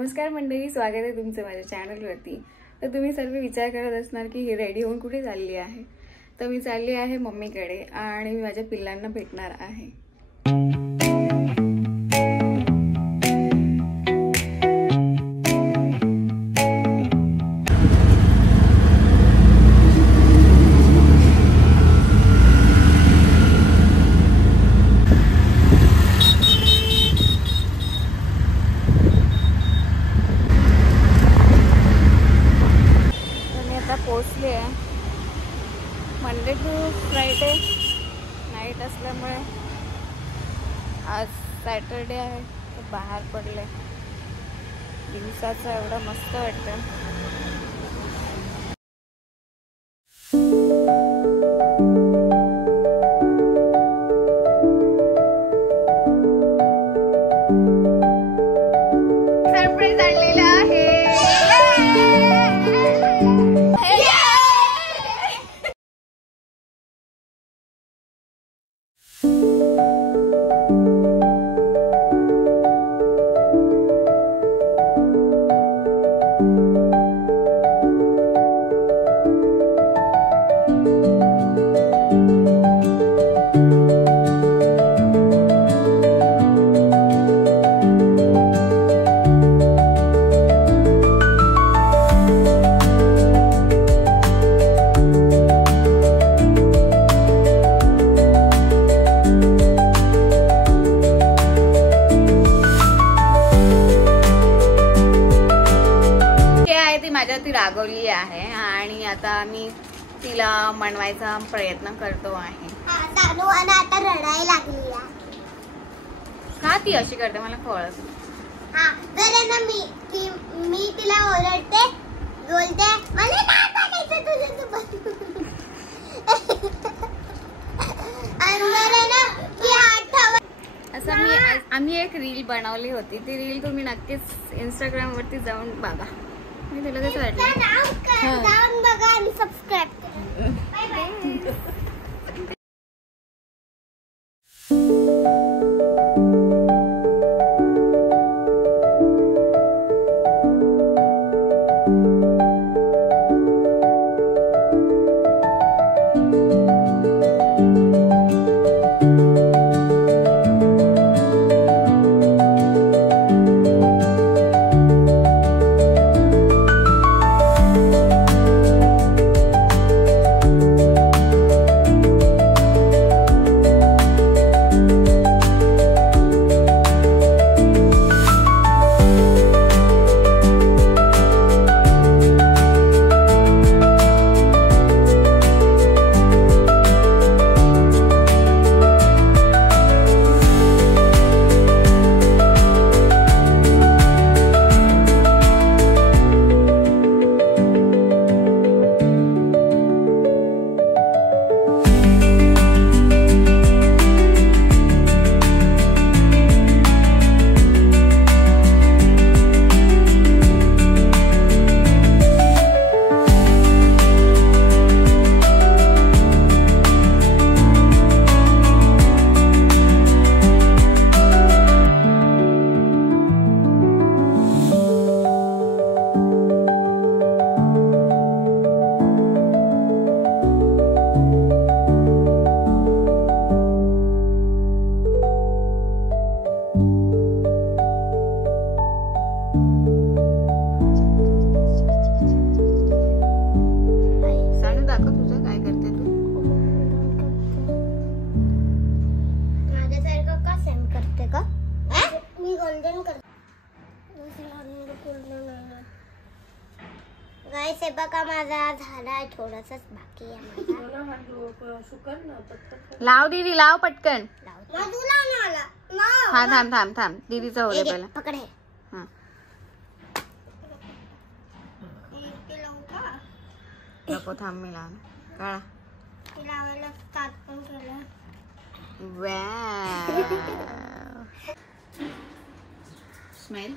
नमस्कार मंडळी, स्वागत आहे तुमचं माझ्या चॅनलवरती। तर तुम्ही सर्व विचार करत असणार की ही रेडी होऊन कुठे चालली आहे। तर मी चालली आहे मम्मीकडे आणि मी माझ्या पिल्लांना भेटणार आहे। पोचले आहे। मंडे टू फ्रायडे नाईट असल्यामुळे आज सॅटरडे आहे तर बाहेर पडले। दिवसाचं एवढं मस्त वाटतं। सरप्राईज आणलेलं आहे। ती रागवली आहे आणि आता मी तिला मनवायचा प्रयत्न करतो आहे। सानू आता रडायला लागली आहे। का ती अशी करते मला कळत नाही। ना मी तिला ओरडते, बोलते मला नाही बघायचं तुझ्यासोबत। असं आम्ही एक रील बनवली होती। ती रील तुम्ही नक्कीच इंस्टाग्राम वरती जाऊन बघा। मी तुला कसं वाटलं जाऊन बघा आणि सबस्क्राइब करा। Bye bye. गाइस हे बघा माझा झाला थोडासाच बाकी आहे। लाव दीदी, लाव पटकन। हाँ थांब थांब थांब दीदीचा हो दे पहिला। पकड हे। हां नको थांब मी लाव काळा लावायला स्टार्ट पण केलं। वाव स्मेल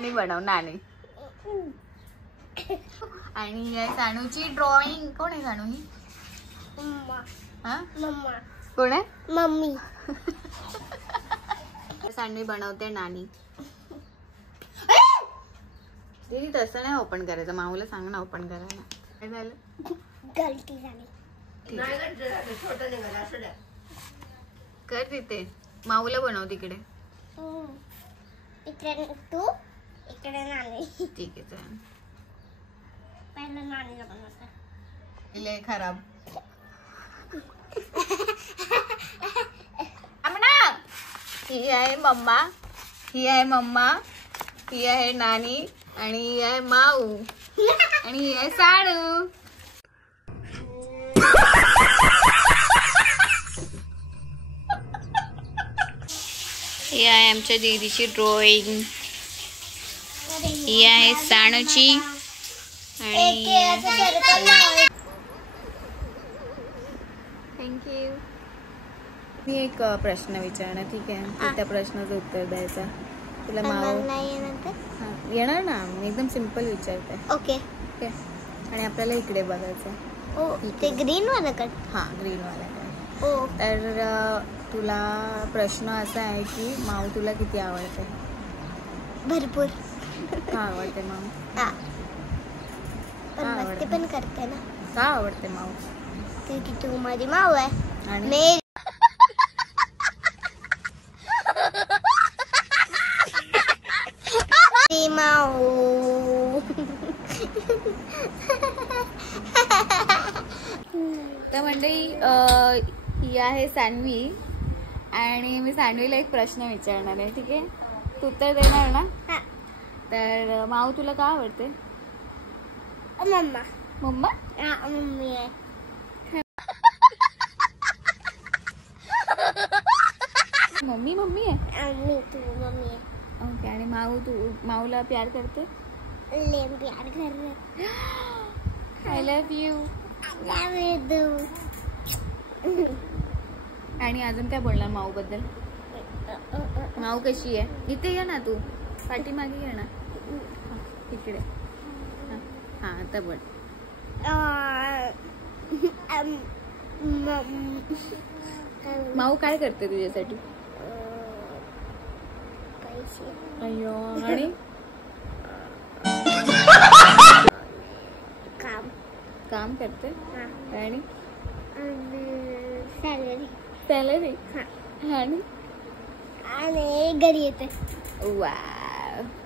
मी बनवणार नाही। आणि सानूची ड्रॉइंग कोण आहे? सानू ही हा मम्मा कोण आहे मम्मी सँडविच बनवते नानी. दीदी तसं नाही ओपन करायचं, माऊला सांग ना ओपन करायला. काय झालं? गलती झाली. कर तिथे, माऊला बनव तिकडे. इकडे तू इकडे नाणी. ठीक आहे चालेल. पहिला नाणीला बनवते. लय खराब. ही आहे मम्मा, ही आहे मम्मा, ही आहे नानी आणि ही आहे माऊ आणि ही आहे साडू. ही आहे आमच्या दीदीची ड्रॉइंग, ही आहे साणूची आणि थँक्यू. मी एक प्रश्न विचारणार, ठीक आहे? त्या प्रश्नाचं उत्तर द्यायचं. तुला माऊ हां येणार ना, मी एकदम सिम्पल विचारते. Okay okay. आणि आपल्याला इकडे बघायचं. ओ ते ग्रीन वाला कट. हां ग्रीनवाल्याकडे. ओ तर तुला प्रश्न असा आहे की माऊ तुला किती आवडते? भरपूर. का आवडते माऊ? हा पण का मस्ती आवडते? पण करते ना. का आवडते माऊ? क्योंकि तू माझी माऊ आहे. आणि मेरी माऊ. तर मंडळी ही आहे सान्वी आणि मी सान्वीला एक प्रश्न विचारणार आहे, ठीक आहे? तू उत्तर देणार ना? हा. तर माऊ तुला का आवडते? मम्मा. मम्मा? हा मम्मी आहे. मम्मी मम्मी आहे. आणि तू मम्मी आहे. ओके. आणि माऊ तू माऊला प्यार करते? ले प्यार कर रहे. I love you. Love you. आणि अजून काय बोलणार माऊ बद्दल? माऊ कशी आहे? इथे ये ना, तू पाठीमागे ये ना, इकडे. हा आता बोल. माऊ काय करते तुझ्यासाठी? अय्यो. आणि काम काम करते. आणि सॅलरी. सॅलरी. आणि आणि घरी येते. वा,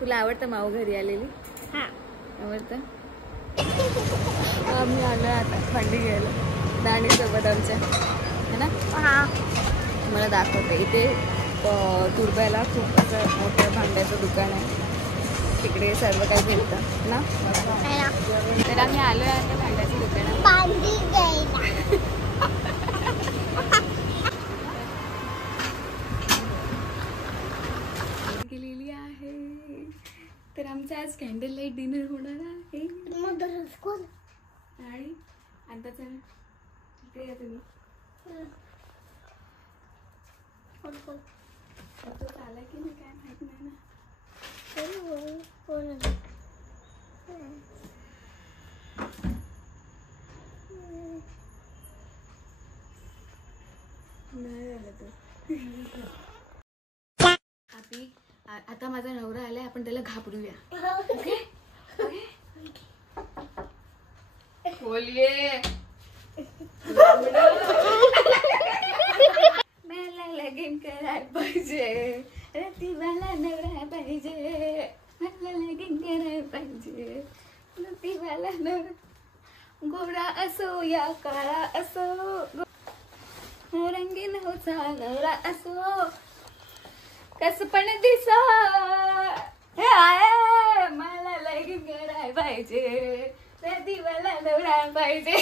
तुला आवडतं माऊ घरी आलेली? हा आवडतं. आम्ही आलो आता भांडी घ्यायला नाणीसोबत आमच्या, है ना? हा मला दाखवते. इथे तुर्ब्याला खूप असं मोठं भांड्याचं दुकान आहे, तिकडे सर्व काही भेटतं ना. तर आम्ही आलो आहे आता भांड्याच्या दुकानात. भांडी घ्यायला. गेलेली आहे. तर आमचा आज कॅन्डल लाईट डिनर होणार आहे. आणि आता चला इकडे या तुम्ही. तो आला की नाही काय माहित नाही ना. नाही आला तो. आता माझा नवरा आलाय, आपण त्याला घाबरूया. ओके बोलिए. मला लगीन करायला पाहिजे, रतीवाला नवरा पाहिजे, मला लगीन करायला पाहिजे, रतीवाला नवरा. गोरा असो या काळा असो, रंगीन होता नवरा असो, कस पण दिसा, मला लगीन करायला पाहिजे, रतीवाला नवरा पाहिजे.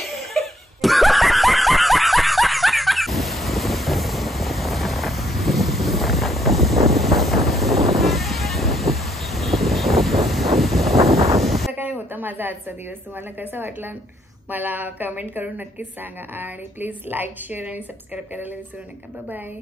काय होता माझा आजचा दिवस, तुम्हाला कसा वाटला मला कमेंट करून नक्कीच सांगा. आणि प्लीज लाईक शेअर आणि सबस्क्राईब करायला विसरू नका. Bye bye.